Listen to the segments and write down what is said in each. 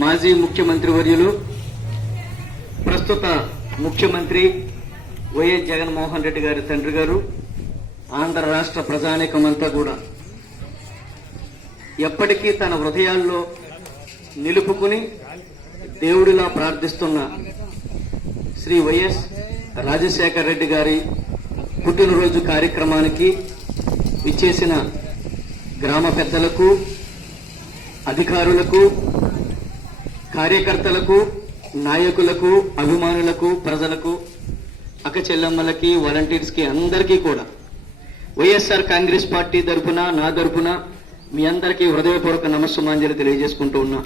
మాజీ ముఖ్యమంత్రి వర్యులు ప్రస్తుత ముఖ్యమంత్రి వైఎస్ జగన్మోహన్ రెడ్డి గారి తండ్రి గారు ఆంధ్ర రాష్ట్ర ప్రజానీకమంతా కూడా ఎప్పటికీ తన హృదయాల్లో నిలుపుకుని దేవుడిలా ప్రార్థిస్తున్న శ్రీ వైఎస్ రాజశేఖర రెడ్డి గారి పుట్టినరోజు కార్యక్రమానికి ఇచ్చేసిన గ్రామ పెద్దలకు అధికారులకు కార్యకర్తలకు నాయకులకు అభిమానులకు ప్రజలకు అక్క చెల్లమ్మలకి వాలంటీర్స్కి అందరికీ కూడా వైఎస్ఆర్ కాంగ్రెస్ పార్టీ తరఫున నా తరపున మీ అందరికీ హృదయపూర్వక నమస్సుమాంజలి తెలియజేసుకుంటూ ఉన్నా.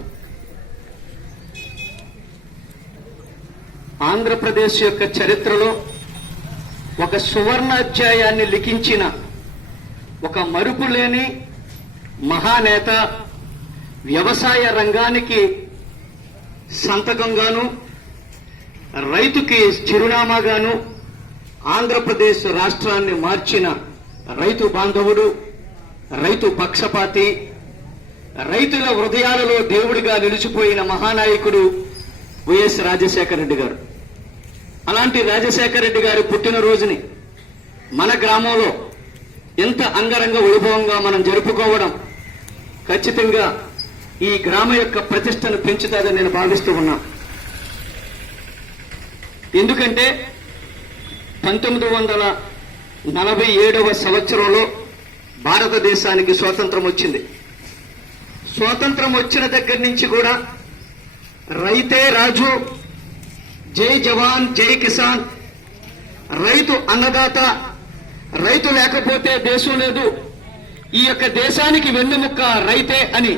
ఆంధ్రప్రదేశ్ యొక్క చరిత్రలో ఒక సువర్ణ అధ్యాయాన్ని లిఖించిన ఒక మరుపు లేని మహానేత వ్యవసాయ రంగానికి సంతకంగాను రైతుకి చిరునామాగాను ఆంధ్రప్రదేశ్ రాష్ట్రాన్ని మార్చిన రైతు బాంధవుడు రైతు పక్షపాతి రైతుల హృదయాలలో దేవుడిగా నిలిచిపోయిన మహానాయకుడు వైఎస్ రాజశేఖర రెడ్డి గారు. అలాంటి రాజశేఖర రెడ్డి గారి పుట్టినరోజుని మన గ్రామంలో ఎంత అంగరంగ వైభవంగా మనం జరుపుకోవడం ఖచ్చితంగా ఈ గ్రామ యొక్క ప్రతిష్టను పెంచుతాదని నేను భావిస్తూ ఉన్నా. ఎందుకంటే పంతొమ్మిది వందల నలభై ఏడవ సంవత్సరంలో భారతదేశానికి స్వాతంత్రం వచ్చింది. స్వాతంత్రం వచ్చిన దగ్గర నుంచి కూడా రైతే రాజు జై జవాన్ జై కిసాన్ రైతు అన్నదాత రైతు లేకపోతే దేశం లేదు. ఈ యొక్క దేశానికి వెన్నుముక్క రైతే అని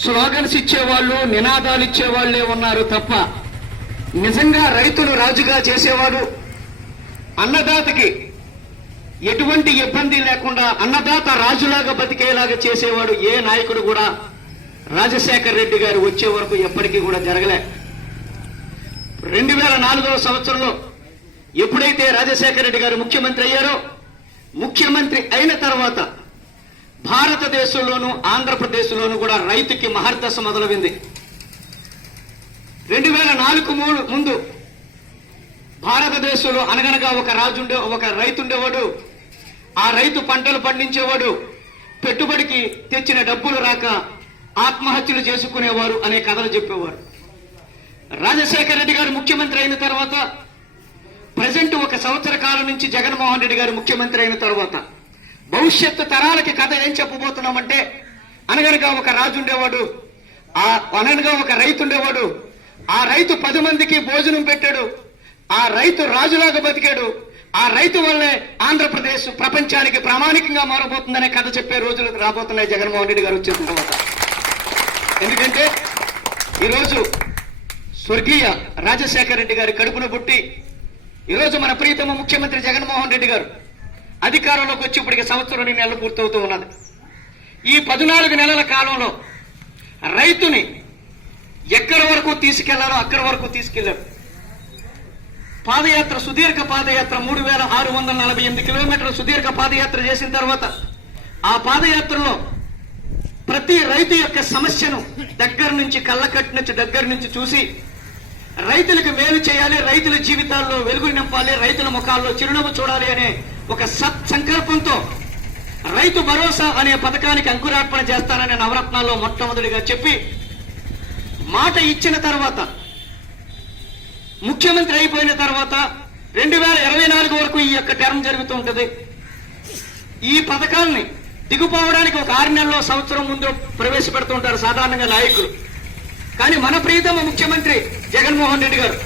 స్లోగన్స్ ఇచ్చేవాళ్ళు నినాదాలు ఇచ్చేవాళ్ళే ఉన్నారు తప్ప నిజంగా రైతును రాజుగా చేసేవాడు అన్నదాతకి ఎటువంటి ఇబ్బంది లేకుండా అన్నదాత రాజులాగా బతికేలాగా చేసేవాడు ఏ నాయకుడు కూడా రాజశేఖర్ రెడ్డి గారు వచ్చే వరకు ఎప్పటికీ కూడా జరగలే. రెండు వేల నాలుగవ సంవత్సరంలో ఎప్పుడైతే రాజశేఖర రెడ్డి గారు ముఖ్యమంత్రి అయ్యారో ముఖ్యమంత్రి అయిన తర్వాత భారతదేశంలోను ఆంధ్రప్రదేశ్లోను కూడా రైతుకి మహర్దశ మొదలైంది రెండు వేల నాలుగు మూడు ముందు భారతదేశంలో అనగనగా ఒక రాజుండే ఒక రైతుండేవాడు ఆ రైతు పంటలు పండించేవాడు. పెట్టుబడికి తెచ్చిన డబ్బులు రాక ఆత్మహత్యలు చేసుకునేవారు అనే కథలు చెప్పేవారు. రాజశేఖర రెడ్డి గారు ముఖ్యమంత్రి అయిన తర్వాత ప్రజెంట్ ఒక సంవత్సర కాలం నుంచి జగన్మోహన్ రెడ్డి గారు ముఖ్యమంత్రి అయిన తర్వాత భవిష్యత్తు తరాలకి కథ ఏం చెప్పబోతున్నామంటే అనగనగా ఒక రాజు ఉండేవాడు ఆ అనగనగా ఒక రైతు ఉండేవాడు ఆ రైతు పది మందికి భోజనం పెట్టాడు ఆ రైతు రాజులాగా బతికాడు ఆ రైతు వల్లే ఆంధ్రప్రదేశ్ ప్రపంచానికి ప్రామాణికంగా మారబోతుందనే కథ చెప్పే రోజులు రాబోతున్నాయి జగన్మోహన్ రెడ్డి గారు వచ్చిన తర్వాత. ఎందుకంటే ఈరోజు స్వర్గీయ రాజశేఖర రెడ్డి గారి కడుపున పుట్టి ఈరోజు మన ప్రీతమ ముఖ్యమంత్రి జగన్మోహన్ రెడ్డి గారు అధికారంలోకి వచ్చి ఇప్పటికి సంవత్సరం నెలలు పూర్తవుతూ ఉన్నది. ఈ పద్నాలుగు నెలల కాలంలో రైతుని ఎక్కడి వరకు తీసుకెళ్ళారో అక్కడి వరకు తీసుకెళ్ళారు. పాదయాత్ర సుదీర్ఘ పాదయాత్ర మూడు వేల ఆరు వందల నలభై ఎనిమిది కిలోమీటర్ల సుదీర్ఘ పాదయాత్ర చేసిన తర్వాత ఆ పాదయాత్రలో ప్రతి రైతు యొక్క సమస్యను దగ్గర నుంచి కళ్ళకట్టు నుంచి దగ్గర నుంచి చూసి రైతులకు మేలు చేయాలి రైతుల జీవితాల్లో వెలుగులు నింపాలి రైతుల ముఖాల్లో చిరునవ్వు చూడాలి అనే ఒక సత్ సంకల్పంతో రైతు భరోసా అనే పథకానికి అంకురార్పణ చేస్తానని నవరత్నాల్లో మొట్టమొదటిగా చెప్పి మాట ఇచ్చిన తర్వాత ముఖ్యమంత్రి అయిపోయిన తర్వాత రెండు వేల ఇరవై నాలుగు వరకు ఈ యొక్క టర్మ్ జరుగుతూ ఉంటుంది. ఈ పథకాల్ని దిగుపోవడానికి ఒక ఆరు నెలలో సంవత్సరం ముందు ప్రవేశపెడుతూ ఉంటారు సాధారణంగా నాయకులు. కానీ మన ప్రీతమ ముఖ్యమంత్రి జగన్మోహన్ రెడ్డి గారు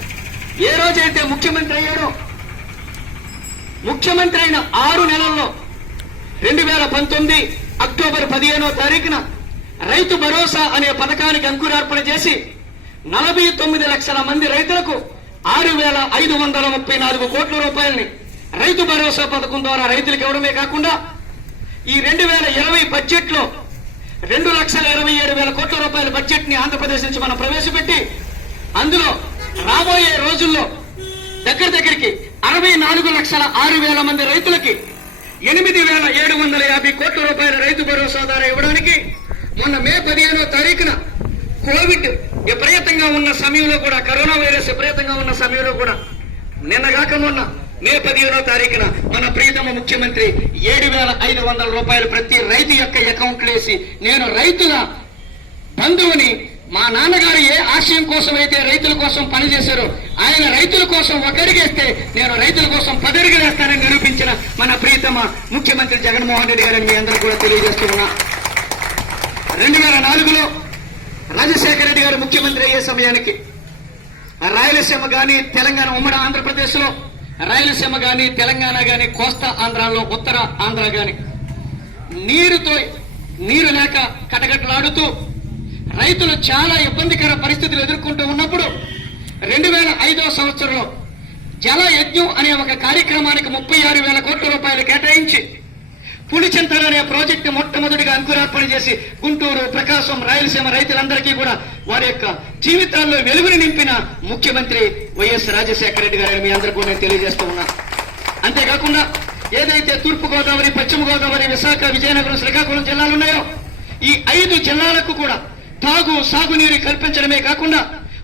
ఏ రోజైతే ముఖ్యమంత్రి అయ్యాడో ముఖ్యమంత్రి అయిన ఆరు నెలల్లో రెండు వేల పంతొమ్మిది అక్టోబర్ పదిహేనో తారీఖున రైతు భరోసా అనే పథకానికి అంకురార్పణ చేసి నలభై తొమ్మిది లక్షల మంది రైతులకు ఆరు వేల ఐదు వందల ముప్పై నాలుగు కోట్ల రూపాయలని రైతు భరోసా పథకం ద్వారా రైతులకు ఇవ్వడమే కాకుండా ఈ రెండు వేల ఇరవై బడ్జెట్లో రెండు లక్షల ఇరవై ఏడు వేల కోట్ల రూపాయల బడ్జెట్ని ఆంధ్రప్రదేశ్ నుంచి మనం ప్రవేశపెట్టి అందులో రాబోయే రోజుల్లో దగ్గర దగ్గరికి అరవై నాలుగు లక్షల ఆరు వేల మంది రైతులకి ఎనిమిది వేల ఏడు వందల యాభై కోట్ల రూపాయల రైతు భరోసా ద్వారా ఇవ్వడానికి మొన్న మే పదిహేనో తారీఖున కోవిడ్ విపరీతంగా ఉన్న సమయంలో కూడా కరోనా వైరస్ విపరీతంగా ఉన్న సమయంలో కూడా నిన్నగాక మొన్న మే పదిహేనో తారీఖున మన ప్రియతమ ముఖ్యమంత్రి ఏడు వేల ఐదు వందల రూపాయలు ప్రతి రైతు యొక్క అకౌంట్లో వేసి నేను రైతుగా బంధువుని మా నాన్నగారు ఏ కోసం అయితే రైతుల కోసం పనిచేశారో ఆయన రైతుల కోసం ఒకరిగేస్తే నేను రైతుల కోసం పదరిగా వేస్తానని నిరూపించిన మన ప్రియతమ ముఖ్యమంత్రి జగన్మోహన్ రెడ్డి గారిని మీ అందరూ కూడా తెలియజేస్తున్నా రెండు వేల నాలుగులో రాజశేఖర రెడ్డి గారు ముఖ్యమంత్రి అయ్యే సమయానికి రాయలసీమ కానీ తెలంగాణ ఉమ్మడి ఆంధ్రప్రదేశ్లో రాయలసీమ కానీ తెలంగాణ కానీ కోస్తా ఆంధ్రాలో ఉత్తర ఆంధ్ర కానీ నీరుతో నీరు లేక కటకటలాడుతూ రైతులు చాలా ఇబ్బందికర పరిస్థితులు ఎదుర్కొంటూ ఉన్నప్పుడు రెండు వేల ఐదో సంవత్సరంలో జల యజ్ఞం అనే ఒక కార్యక్రమానికి ముప్పై ఆరు వేల కోట్ల రూపాయలు కేటాయించి పులిచింతలు అనే ప్రాజెక్టు మొట్టమొదటిగా అంకురార్పణ చేసి గుంటూరు ప్రకాశం రాయలసీమ రైతులందరికీ కూడా వారి యొక్క జీవితాల్లో వెలుగుని నింపిన ముఖ్యమంత్రి వైఎస్ రాజశేఖర రెడ్డి గారిని మీ అందరికీ నేను తెలియజేస్తూ ఉన్నా. అంతేకాకుండా ఏదైతే తూర్పు గోదావరి పశ్చిమ గోదావరి విశాఖ విజయనగరం శ్రీకాకుళం జిల్లాలు ఉన్నాయో ఈ ఐదు జిల్లాలకు కూడా తాగు సాగునీరు కల్పించడమే కాకుండా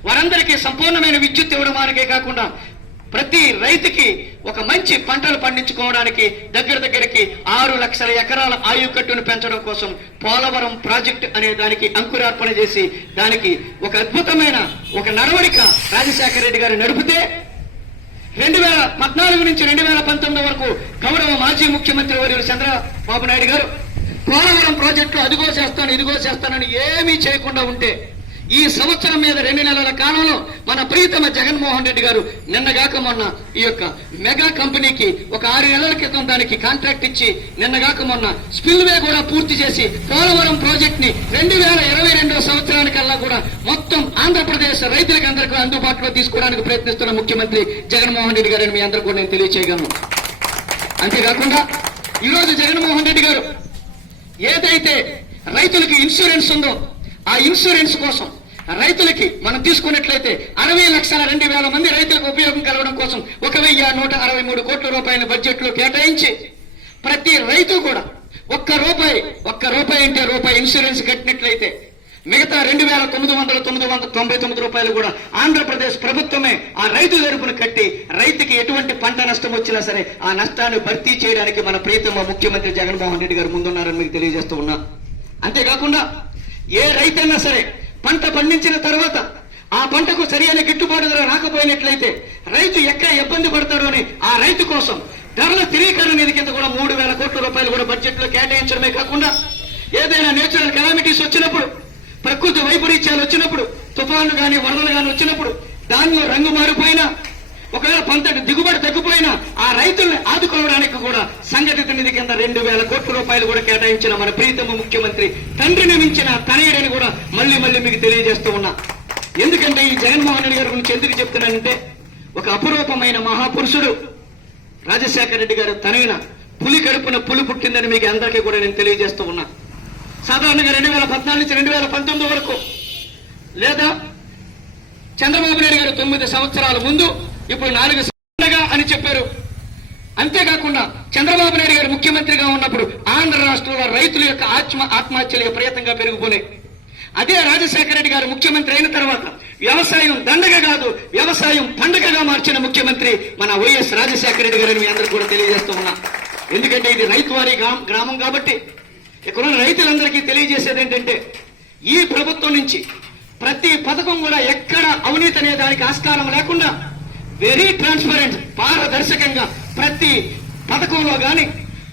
వారందరికీ సంపూర్ణమైన విద్యుత్ ఇవ్వడం వారికే కాకుండా ప్రతి రైతుకి ఒక మంచి పంటలు పండించుకోవడానికి దగ్గర దగ్గరికి ఆరు లక్షల ఎకరాల ఆయుకట్టును పెంచడం కోసం పోలవరం ప్రాజెక్టు అనే దానికి అంకురార్పణ చేసి దానికి ఒక అద్భుతమైన ఒక నడవడిక రాజశేఖర రెడ్డి గారు నడిపితే రెండు వేల పద్నాలుగు నుంచి రెండు వేల పంతొమ్మిది వరకు గౌరవ మాజీ ముఖ్యమంత్రి వర్యులు చంద్రబాబు నాయుడు గారు పోలవరం ప్రాజెక్టు అదిగో చేస్తాను ఇదిగో చేస్తానని ఏమీ చేయకుండా ఉంటే ఈ సంవత్సరం మీద రెండు నెలల కాలంలో మన ప్రీతమ జగన్మోహన్ రెడ్డి గారు నిన్నగాక మొన్న ఈ యొక్క మెగా కంపెనీకి ఒక ఆరు నెలల క్రితం దానికి కాంట్రాక్ట్ ఇచ్చి నిన్నగాక మొన్న స్పిల్వే కూడా పూర్తి చేసి పోలవరం ప్రాజెక్ట్ని రెండు వేల ఇరవై రెండవ సంవత్సరానికల్లా కూడా మొత్తం ఆంధ్రప్రదేశ్ రైతులకు అందరికీ అందుబాటులో తీసుకోవడానికి ప్రయత్నిస్తున్న ముఖ్యమంత్రి జగన్మోహన్ రెడ్డి గారిని మీ అందరికీ కూడా నేను తెలియచేయగలను. అంతేకాకుండా ఈరోజు జగన్మోహన్ రెడ్డి గారు ఏదైతే రైతులకి ఇన్సూరెన్స్ ఉందో ఆ ఇన్సూరెన్స్ కోసం రైతులకి మనం తీసుకున్నట్లయితే అరవై లక్షల రెండు వేల మంది రైతులకు ఉపయోగం కలగడం కోసం ఒక వెయ్యి నూట అరవై మూడు కోట్ల రూపాయల బడ్జెట్లో కేటాయించి ప్రతి రైతు కూడా ఒక్క రూపాయి ఒక్క రూపాయి అంటే రూపాయి ఇన్సూరెన్స్ కట్టినట్లయితే మిగతా రెండు వేల తొమ్మిది వందల తొమ్మిది వందల తొంభై తొమ్మిది రూపాయలు కూడా ఆంధ్రప్రదేశ్ ప్రభుత్వమే ఆ రైతు తరపున కట్టి రైతుకి ఎటువంటి పంట నష్టం వచ్చినా సరే ఆ నష్టాన్ని భర్తీ చేయడానికి మన ప్రీతమ ముఖ్యమంత్రి జగన్మోహన్ రెడ్డి గారు ముందున్నారని మీకు తెలియజేస్తూ ఉన్నా. అంతేకాకుండా ఏ రైతైనా సరే పంట పండించిన తర్వాత ఆ పంటకు సరైన గిట్టుబాటు ధర రాకపోయినట్లయితే రైతు ఎక్కడ ఇబ్బంది పడతాడో అని ఆ రైతు కోసం ధరల స్థిరీకరణ నిధి కింద కూడా మూడు వేల కోట్ల రూపాయలు కూడా బడ్జెట్లో కేటాయించడమే కాకుండా ఏదైనా నేచురల్ కెలామిటీస్ వచ్చినప్పుడు ప్రకృతి వైపరీత్యాలు వచ్చినప్పుడు తుఫాన్లు గాని వరదలు గాని వచ్చినప్పుడు ధాన్యం రంగు మారిపోయినా ఒకవేళ పంట దిగుబడి తగ్గిపోయినా ఆ రైతుల్ని ఆదుకోవడానికి కూడా సంఘటిత నిధి కింద రెండు వేల కోట్ల రూపాయలు కూడా కేటాయించిన మన ప్రీతమ ముఖ్యమంత్రి తండ్రిని మించిన తనయుడని కూడా మళ్ళీ మళ్ళీ మీకు తెలియజేస్తూ ఉన్నా. ఎందుకంటే ఈ జగన్మోహన్ రెడ్డి గారి గురించి ఎందుకు చెప్తున్నానంటే ఒక అపురూపమైన మహాపురుషుడు రాజశేఖర రెడ్డి గారు తనైన పులి కడుపున పులి పుట్టిందని మీకు అందరికీ కూడా నేను తెలియజేస్తూ ఉన్నా. సాధారణంగా రెండు వేల పద్నాలుగు నుంచి రెండు వేల పంతొమ్మిది వరకు. లేదా చంద్రబాబు నాయుడు గారు తొమ్మిది సంవత్సరాల ముందు ఇప్పుడు నాలుగు అని చెప్పారు. అంతేకాకుండా చంద్రబాబు నాయుడు గారు ముఖ్యమంత్రిగా ఉన్నప్పుడు ఆంధ్ర రాష్ట్రంలో రైతుల యొక్క ఆత్మ ఆత్మహత్యలు ప్రయత్నంగా పెరిగిపోయినాయి. అదే రాజశేఖర రెడ్డి గారు ముఖ్యమంత్రి అయిన తర్వాత వ్యవసాయం దండగ కాదు వ్యవసాయం పండగగా మార్చిన ముఖ్యమంత్రి మన వైఎస్ రాజశేఖర రెడ్డి గారు మీ అందరూ కూడా తెలియజేస్తూ ఉన్నా. ఎందుకంటే ఇది రైతు వారి గ్రామం- గ్రామం కాబట్టి ఇక్కడ ఉన్న రైతులందరికీ తెలియజేసేది ఏంటంటే ఈ ప్రభుత్వం నుంచి ప్రతి పథకం కూడా ఎక్కడ అవినీతి అనే దానికి ఆస్కారం లేకుండా వెరీ ట్రాన్స్పరెంట్ పారదర్శకంగా ప్రతి పథకంలో కానీ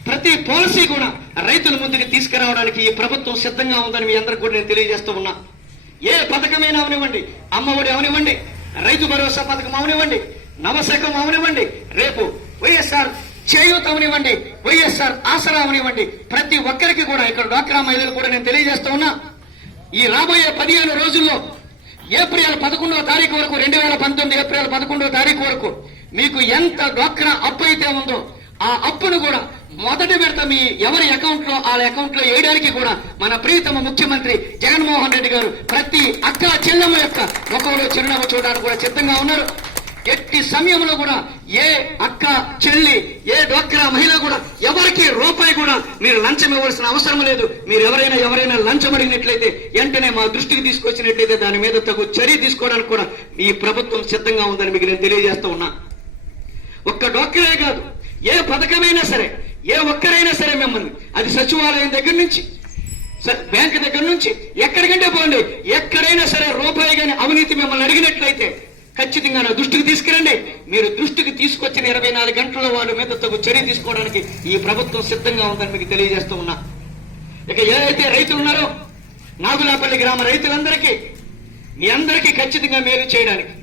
ప్రతి పాలసీ కూడా రైతుల ముందుకు తీసుకురావడానికి ఈ ప్రభుత్వం సిద్ధంగా ఉందని మీ అందరికి కూడా నేను తెలియజేస్తూ ఉన్నా. ఏ పథకమైనా అవనివ్వండి అమ్మఒడి అవనివ్వండి రైతు భరోసా పథకం అవనివ్వండి నవశకం అవనివ్వండి రేపు వైఎస్ఆర్ చేయూత అవనివ్వండి వైఎస్ఆర్ ఆసరావనివ్వండి ప్రతి ఒక్కరికి కూడా ఇక్కడ డ్వాక్రా మహిళలు కూడా నేను తెలియజేస్తూ ఉన్నా. ఈ రాబోయే పదిహేను రోజుల్లో ఏప్రిల్ పదకొండవ తారీఖు వరకు రెండు వేల పంతొమ్మిది ఏప్రిల్ పదకొండవ తారీఖు వరకు మీకు ఎంత డ్వాక్రా అప్పు అయితే ఉందో ఆ అప్పును కూడా మొదటి విడత మీ ఎవరి అకౌంట్లో వాళ్ళ అకౌంట్లో వేయడానికి కూడా మన ప్రియతమ ముఖ్యమంత్రి జగన్మోహన్ రెడ్డి గారు ప్రతి అక్క చెల్లెమ్మ యొక్క ముఖంలో చిరునామా చూడడానికి కూడా సిద్ధంగా ఉన్నారు. ఎట్టి సమయంలో కూడా ఏ అక్క చెల్లి ఏ డోక్రా మహిళ కూడా మీరు లంచం ఇవ్వాల్సిన అవసరం లేదు. మీరు ఎవరైనా ఎవరైనా లంచం అడిగినట్లయితే వెంటనే మా దృష్టికి తీసుకొచ్చినట్లయితే దాని మీద తగు చర్య తీసుకోవడానికి కూడా ఈ ప్రభుత్వం సిద్ధంగా ఉందని మీకు నేను తెలియజేస్తా ఉన్నా. ఒక్క డాక్టరే కాదు ఏ పథకమైనా సరే ఏ ఒక్కరైనా సరే మిమ్మల్ని అది సచివాలయం దగ్గర నుంచి బ్యాంక్ దగ్గర నుంచి ఎక్కడికంటే పోండి. ఎక్కడైనా సరే రూపాయి కానీ అవినీతి మిమ్మల్ని అడిగినట్లయితే ఖచ్చితంగా నా దృష్టికి తీసుకురండి. మీరు దృష్టికి తీసుకొచ్చిన ఇరవై నాలుగు గంటల్లో వాళ్ళ మీద తగు చర్య తీసుకోవడానికి ఈ ప్రభుత్వం సిద్ధంగా ఉందని మీకు తెలియజేస్తూ ఉన్నా. ఇక ఏదైతే రైతులు ఉన్నారో నాగులాపల్లి గ్రామ రైతులందరికీ మీ అందరికీ ఖచ్చితంగా మేలు చేయడానికి